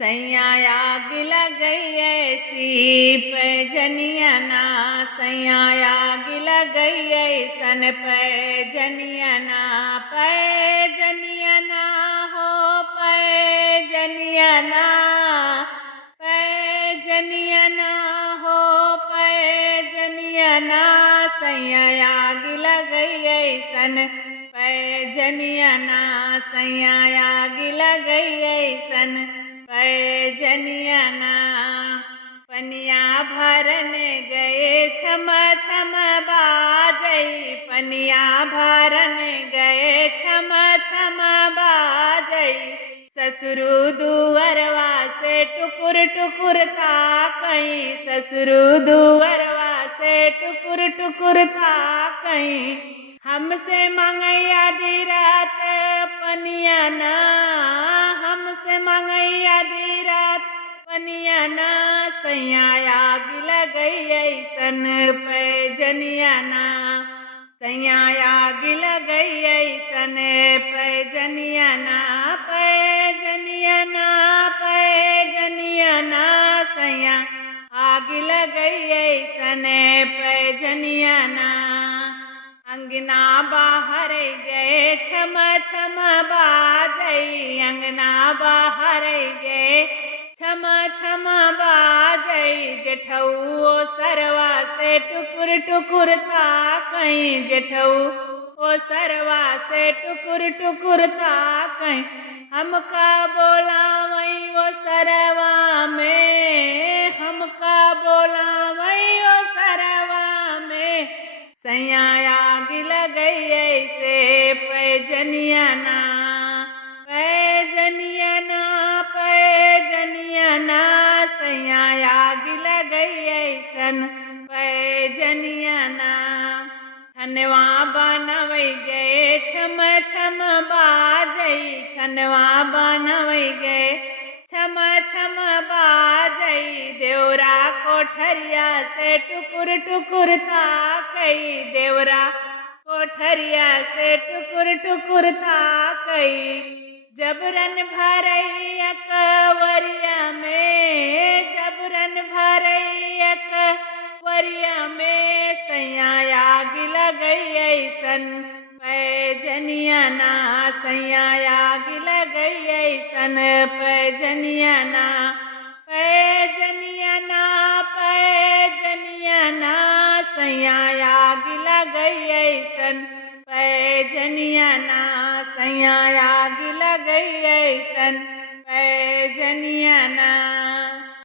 सैया आग लगई ऐसी पैजनिया ना, सैया आग लगई ऐसन पैजनिया ना, पैजनिया ना हो पैजनिया ना, पैजनिया ना हो पैजनिया ना, सैया आग लगई ऐसन पैजनिया ना, सैया आग लगई ऐसन पैजनिया ना। पनिया भरन गए छम छम बाजई, पनिया भरन गए छम छम बाजई, ससुरु दुअरवा से टुकुर टुकुर ताकई, ससुरु दुअरवा से टुकुर टुकुर ताकई, हमसे मांगई आधी रात पनिया ना, हमसे मांगई आधी रात पनिया ना, सैया आग लगई ऐसन पैजनिया ना, सैया आग लगई ऐसन पैजनिया ना, पैजनिया ना पैजनिया ना, सैया आग लगई ऐसन पैजनिया ना। अंगना बाहर गए छम छम बाजई, अंगना बाहर गए छम छम बाजई, जेठऊ सरवा से टुकुर टुकुर ताकई, जेठऊ ओ सरवा से टुकुर टुकुर ताकई, हमका बोलावई वो सरवा में, हमका बोलावई वो सरवा में, सैया आग लगई ऐसे पैजनिया ना, पैजनिया ना पैजनिया ना, सैया आग लगई ऐसन पैजनिया ना। खनवा बनवई गए छम छम बाजई, खनवा बनवई गए छम छम बाजई, देवरा कोठरिया से टुकुर टुकुर ताकई, देवरा कोठरिया से टुकुर टुकुर ताकई, जबरन भरई अकवरिया में, जबरन भरई अकवरिया में, सैया आग लगई ऐसन पैजनिया ना, सैया आग लगई ऐसन पैजनिया ना, पैजनिया ना पैजनिया ना, सैया आग लगई ऐसन पैजनिया ना, सैया आग लगई ऐसन पैजनिया ना।